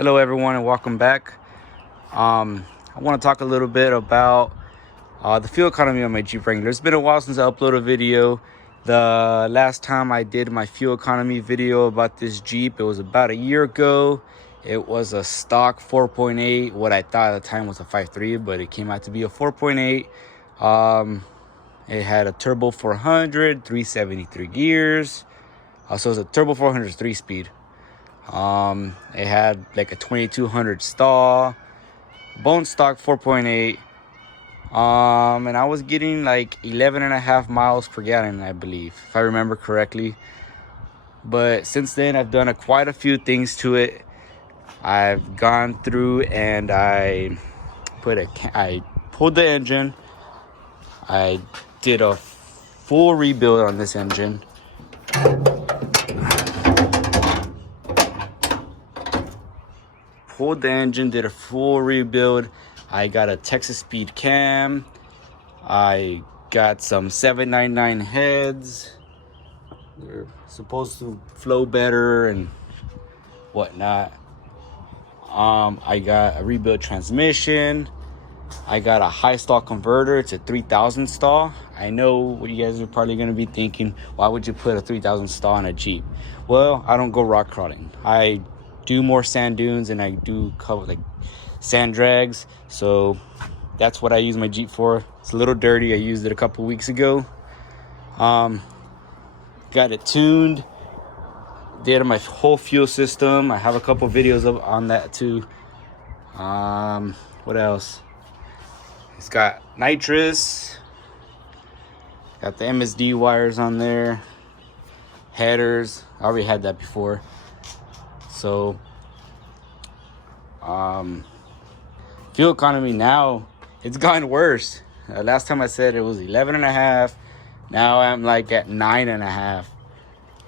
Hello everyone and welcome back. I want to talk a little bit about the fuel economy on my Jeep Wrangler. It's been a while since I uploaded a video. The last time I did my fuel economy video about this Jeep, it was about a year ago. It was a stock 4.8. What I thought at the time was a 5.3, but it came out to be a 4.8. It had a turbo 400, 373 gears. So it was a turbo 400 3-speed. It had like a 2200 stall, bone stock 4.8. And I was getting like 11.5 miles per gallon, I believe, if I remember correctly. But since then, I've done quite a few things to it. I've gone through and I pulled the engine. I did a full rebuild on this engine. Pulled the engine, did a full rebuild. I got a Texas Speed cam. I got some 799 heads. They're supposed to flow better and whatnot. I got a rebuilt transmission. I got a high stall converter. It's a 3000 stall. I know what you guys are probably going to be thinking. Why would you put a 3000 stall on a Jeep? Well, I don't go rock crawling. I do more sand dunes and I do cover like sand drags. So that's what I use my Jeep for. It's a little dirty. I used it a couple weeks ago. Got it tuned. Did my whole fuel system. I have a couple videos on that too. What else? It's got nitrous. Got the MSD wires on there. Headers. I already had that before. So, fuel economy now, it's gotten worse. Last time I said it was 11.5. Now I'm like at 9.5.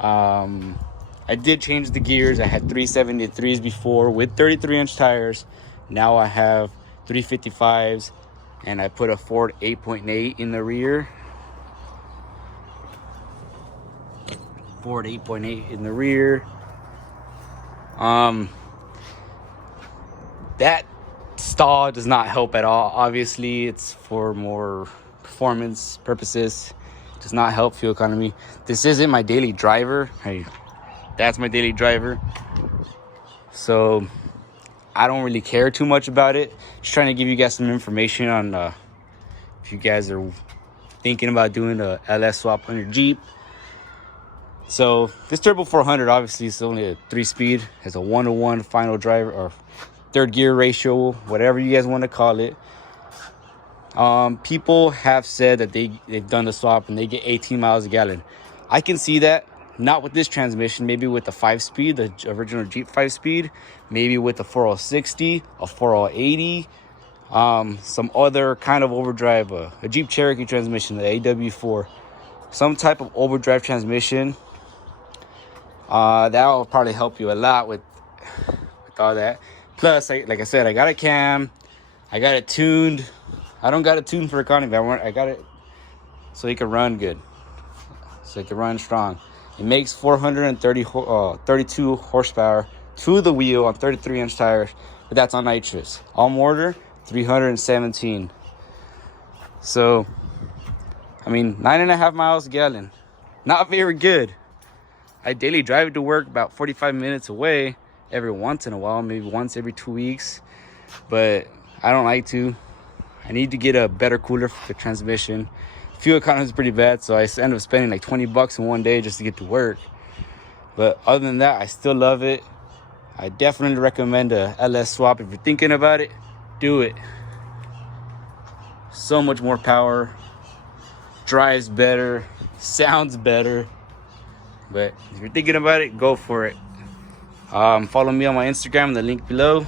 I did change the gears. I had 373s before with 33-inch tires. Now I have 355s, and I put a Ford 8.8 in the rear. Ford 8.8 in the rear. That stall does not help at all. Obviously, it's for more performance purposes. It does not help fuel economy. This isn't my daily driver. That's my daily driver. So I don't really care too much about it. Just trying to give you guys some information on if you guys are thinking about doing a LS swap on your Jeep. So this turbo 400 obviously is only a 3-speed. It's a 1-to-1 final driver or third gear ratio, whatever you guys want to call it. People have said that they've done the swap and they get 18 miles a gallon. I can see that. Not with this transmission. Maybe with the 5-speed, the original Jeep 5-speed. Maybe with the 4060, a 4080, some other kind of overdrive, a Jeep Cherokee transmission, the AW4, some type of overdrive transmission. That will probably help you a lot with all that. Plus, like I said, I got a cam. I got it tuned. I don't got it tuned for economy. I got it so it can run good. So it can run strong. It makes 432 horsepower to the wheel on 33-inch tires, but that's on nitrous. All motor, 317. So, I mean, 9.5 miles a gallon. Not very good. I daily drive it to work about 45 minutes away every once in a while, maybe once every 2 weeks. But I don't like to. I need to get a better cooler for the transmission. Fuel economy is pretty bad, so I end up spending like $20 in one day just to get to work. But other than that, I still love it. I definitely recommend a LS swap. If you're thinking about it, do it. So much more power, drives better, sounds better. But if you're thinking about it, go for it. Follow me on my Instagram, the link below.